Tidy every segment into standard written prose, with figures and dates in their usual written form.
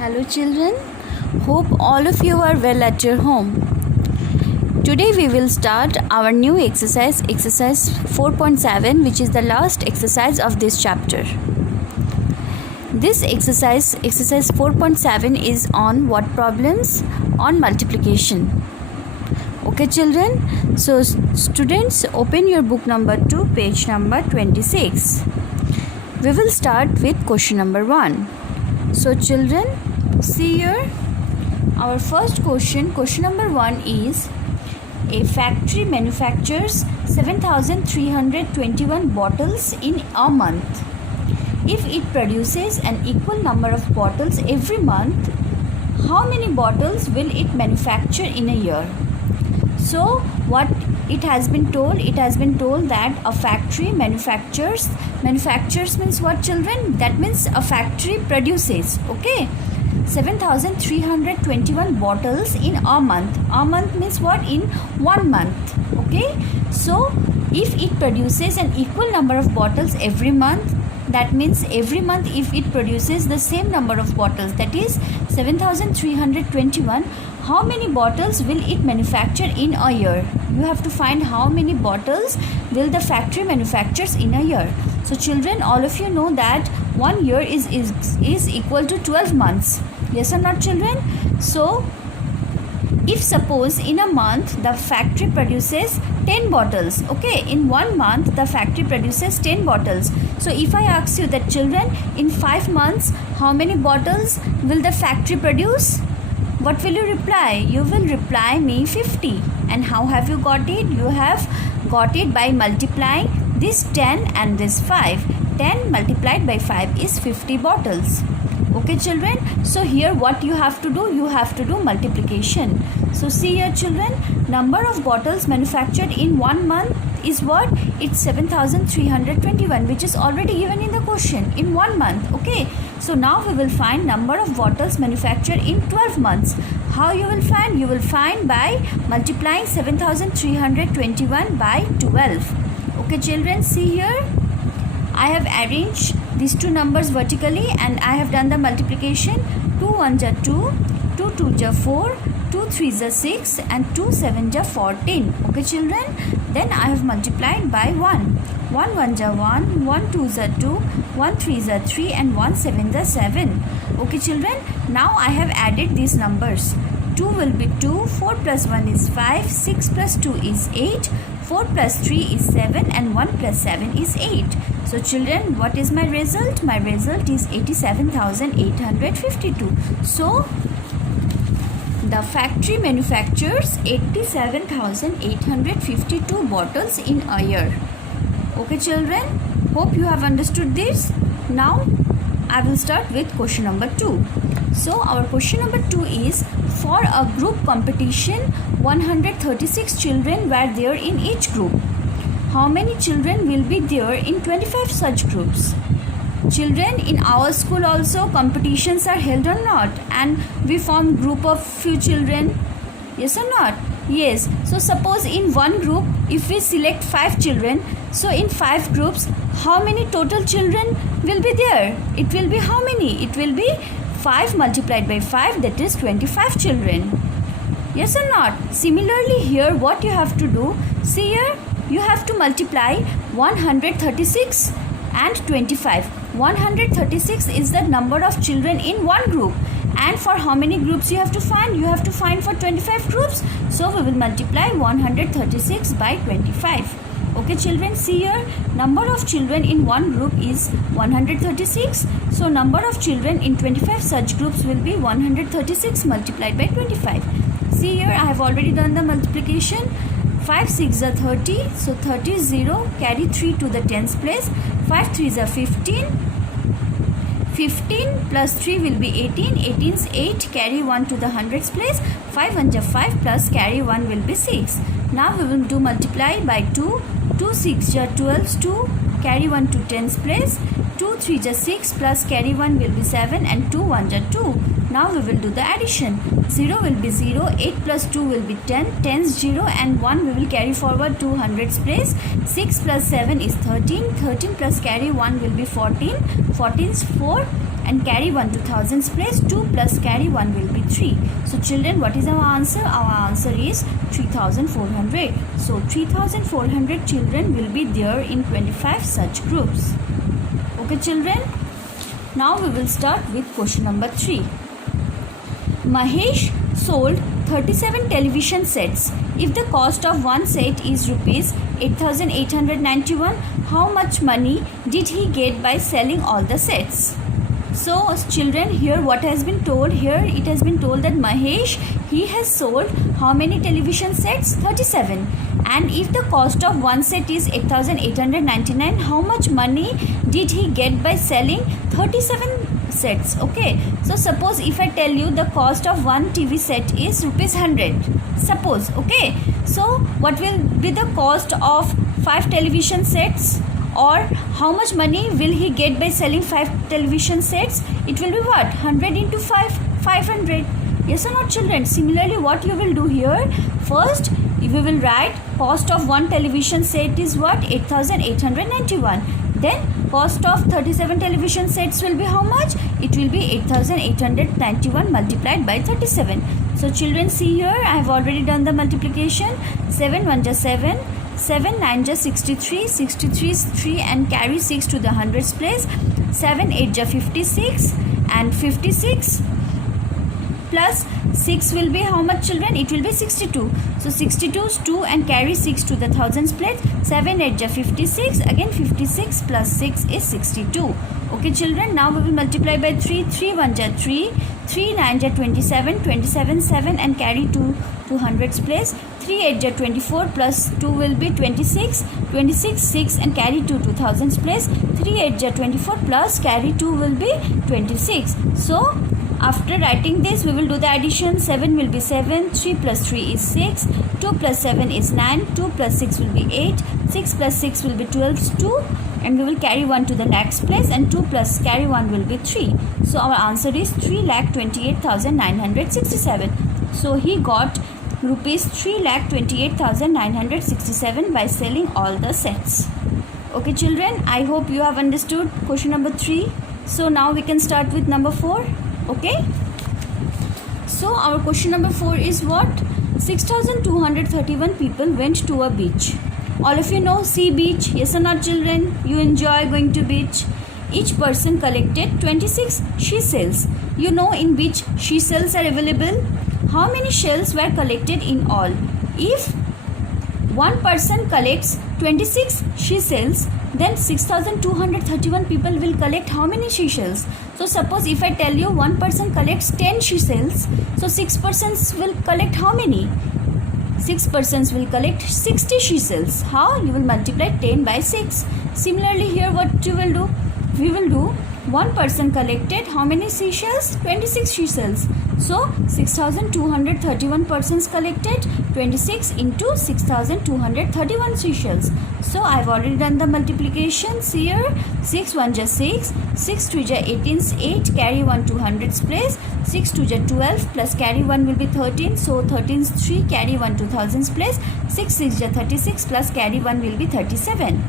Hello children, hope all of you are well at your home. Today we will start our new exercise 4.7, which is the last exercise of this chapter. This exercise 4.7 is on what problems? On multiplication. Okay children, so students, open your book number 2, page number 26. We will start with question number 1. So children, see here, our first question number 1 is, a factory manufactures 7,321 bottles in a month. If it produces an equal number of bottles every month, how many bottles will it manufacture in a year? So what it has been told that a factory manufactures means what children? That means a factory produces, okay, 7,321 bottles in a month. A month means what? In 1 month, okay. So if it produces an equal number of bottles every month, that means every month if it produces the same number of bottles, that is 7,321, how many bottles will it manufacture in a year? You have to find how many bottles will the factory manufactures in a year. So children, all of you know that 1 year is equal to 12 months. Yes or not children? So if suppose in a month the factory produces 10 bottles, okay, in 1 month the factory produces 10 bottles. So if I ask you that children, in 5 months how many bottles will the factory produce? What will you reply? You will reply me 50. And how have you got it? You have got it by multiplying this 10 and this 5. 10 multiplied by 5 is 50 bottles. Okay children, so here what you have to do? You have to do multiplication. So see here children, number of bottles manufactured in 1 month is what? It's 7,321, which is already given in the question, in 1 month, okay. So now we will find number of bottles manufactured in 12 months. How you will find? You will find by multiplying 7,321 by 12. Okay children, see here, I have arranged these two numbers vertically and I have done the multiplication. 2 1s are 2, 2 2s are 4, 2 3s are 6 and 2 7s are 14. Okay children, then I have multiplied by 1. 1 1s are 1, 1 2s are 2, 1 3s are 3 and 1 7s are 7. Okay children, now I have added these numbers. 2 will be 2, 4 plus 1 is 5, 6 plus 2 is 8, 4 plus 3 is 7 and 1 plus 7 is 8. So children, what is my result? My result is 87,852. So the factory manufactures 87,852 bottles in a year. Okay children, hope you have understood this. Now I will start with question number 2. So our question number 2 is, for a group competition, 136 children were there in each group. How many children will be there in 25 such groups? Children, in our school also competitions are held or not? And we form group of few children. Yes or not? Yes. So suppose in one group, if we select 5 children, so in 5 groups, how many total children will be there? It will be how many? It will be 5 multiplied by 5, that is 25 children. Yes or not? Similarly here, what you have to do? See here, you have to multiply 136 and 25. 136 is the number of children in one group. And for how many groups you have to find? You have to find for 25 groups. So we will multiply 136 by 25. Okay children, see here, number of children in one group is 136. So number of children in 25 such groups will be 136 multiplied by 25. See here, I have already done the multiplication. 5 6 are 30, so 30 is 0, carry 3 to the tens place. 5 3s are 15, 15 plus 3 will be 18, 18 is 8, carry 1 to the hundreds place. 5 1s are 5 plus carry 1 will be 6. Now we will do multiply by 2, 2 6 are 12, 2, carry 1 to tens place. 2 3 are 6 plus carry 1 will be 7 and 2 1s are 2. Now we will do the addition. 0 will be 0, 8 plus 2 will be 10, 10 is 0 and 1 we will carry forward 200s place. 6 plus 7 is 13, 13 plus carry 1 will be 14, 14 is 4 and carry 1 to thousands place. 2 plus carry 1 will be 3. So children, what is our answer? Our answer is 3400. So 3400 children will be there in 25 such groups. Okay children, now we will start with question number 3. Mahesh sold 37 television sets. If the cost of one set is rupees 8,891, how much money did he get by selling all the sets? So children, here what has been told, here it has been told that Mahesh, he has sold how many television sets? 37. And if the cost of one set is 8,899, how much money did he get by selling 37 sets? Okay, so suppose if I tell you the cost of one TV set is rupees 100, suppose, okay, so what will be the cost of 5 television sets? Or how much money will he get by selling 5 television sets? It will be what? 100 into 5, 500. Yes or not children? Similarly, what you will do here, first we will write cost of one television set is what? 8,891. Then cost of 37 television sets will be how much? It will be 8,891 multiplied by 37. So children, see here, I have already done the multiplication. 7 1 just 7. 7 9 just 63, 63 is 3 and carry 6 to the hundreds place. 7 8 just 56 and 56 plus 6 will be how much children? It will be 62. So 62 is 2 and carry 6 to the thousands place. 7 8 just 56, again 56 plus 6 is 62. Okay children, now we will multiply by 3. 3 1 just 3, 3 9 just 27, 27 7 and carry 2 to hundreds place. 3 8 just 24 plus 2 will be 26, 26 6 and carry 2 to thousands place. 3 8 just 24 plus carry 2 will be 26. So after writing this, we will do the addition. 7 will be 7, 3 plus 3 is 6, 2 plus 7 is 9, 2 plus 6 will be 8, 6 plus 6 will be 12, 2 and we will carry 1 to the lakhs place and 2 plus carry 1 will be 3. So our answer is 3,28,967. So he got rupees 3,28,967 by selling all the sets. Okay children, I hope you have understood question number 3. So now we can start with number 4. Okay, so our question number 4 is what? 6,231 people went to a beach. All of you know sea beach, yes or not children? You enjoy going to beach. Each person collected 26 she shells. You know in which she shells are available. How many shells were collected in all? If one person collects 26 she shells, then 6,231 people will collect how many she shells? So suppose if I tell you one person collects 10 she shells, so 6 persons will collect how many? 6 persons will collect 60 she shells. How? You will multiply 10 by 6. Similarly here what you will do? We will do one person collected how many seashells? 26 seashells. So 6,231 persons collected 26 into 6,231 seashells. So I have already done the multiplications here. 6 1 just 6, 6 2 just 18, 8 carry 1 to hundreds place, 6 2 just 12 plus carry 1 will be 13. So 13 is 3 carry 1 to thousands place, 6 6 just 36 plus carry 1 will be 37.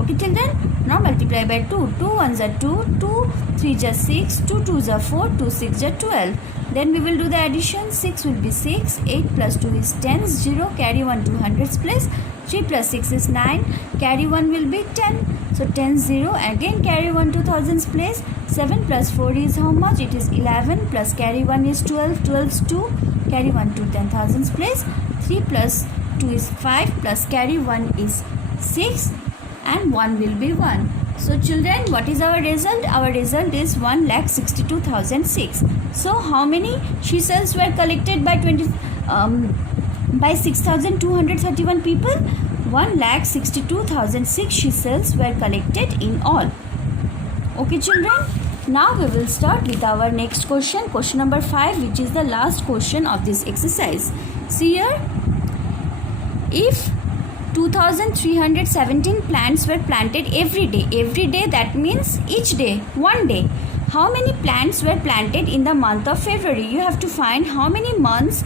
Okay children, now multiply by 2. 2 1s are 2, 2 3 just 6, 2 2s are 4, 2 6 just 12. Then we will do the addition. 6 will be 6, 8 plus 2 is 10, 0 carry 1 to hundreds place, 3 plus 6 is 9, carry 1 will be 10. So 10 0 again carry 1 to thousands place. 7 plus 4 is how much? It is 11 plus carry 1 is 12, 12 is 2, carry 1 to 10 thousands place. 3 plus 2 is 5 plus carry 1 is 6 and 1 will be 1. So children, what is our result? Our result is 1,62,006. So how many she shells were collected by 6,231 people? 1,62,006 she shells were collected in all. Okay children, now we will start with our next question, question number 5, which is the last question of this exercise. See here, if 2,317 plants were planted every day, that means each day, one day, how many plants were planted in the month of February? You have to find how many plants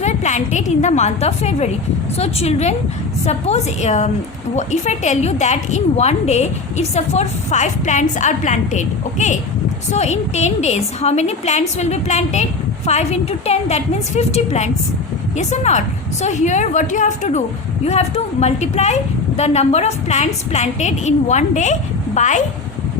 were planted in the month of February. So children, suppose if I tell you that in one day, if suppose 5 plants are planted, okay, so in 10 days, how many plants will be planted? 5 into 10, that means 50 plants. Yes or not? So here what you have to do, you have to multiply the number of plants planted in one day by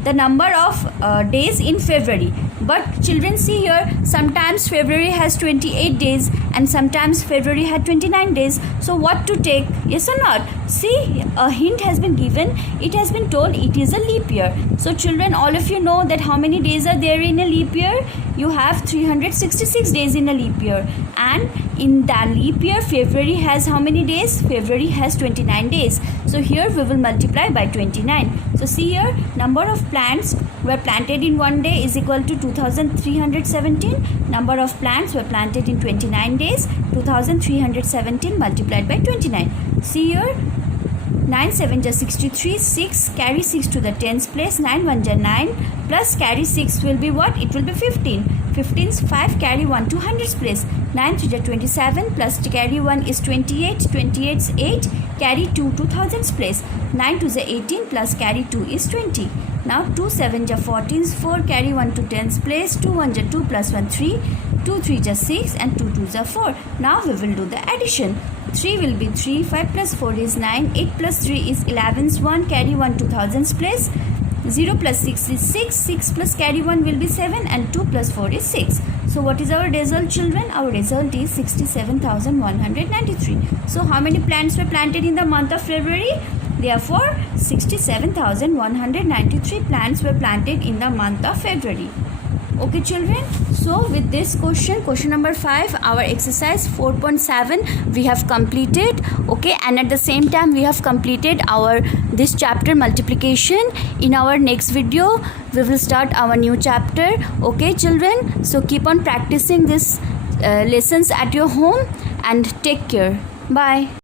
the number of days in February. But children, see here, sometimes February has 28 days and sometimes February had 29 days. So what to take? Yes or not? See, a hint has been given. It has been told it is a leap year. So children, all of you know that how many days are there in a leap year? You have 366 days in a leap year. And in that leap year, February has how many days? February has 29 days. So here we will multiply by 29. So see here, number of plants were planted in one day is equal to 2317. Number of plants were planted in 29 days, 2317 multiplied by 29. See here, 9 7 is 63, 6, carry 6 to the tens place, 9 1 is 9, plus carry 6 will be what? It will be 15. 15's 5, carry 1 to hundreds place, 9 3 is 27, plus carry 1 is 28, 28's 8, carry 2 to thousands place, 9 2 is 18, plus carry 2 is 20. Now 2 7 is 14's 4, carry 1 to tens place, 2 1 is 2 plus 1 3, 2 3 is 6 and 2 2 is 4. Now we will do the addition. 3 will be 3, 5 plus 4 is 9, 8 plus 3 is 11's 1, carry 1 to thousands place, 0 plus 6 is 6, 6 plus carry 1 will be 7 and 2 plus 4 is 6. So what is our result, children? Our result is 67,193. So how many plants were planted in the month of February? Therefore, 67,193 plants were planted in the month of February. Okay children, so with this question number 5, our exercise 4.7 we have completed. Okay, and at the same time we have completed our this chapter multiplication. In our next video we will start our new chapter. Okay children, so keep on practicing this lessons at your home and take care. Bye.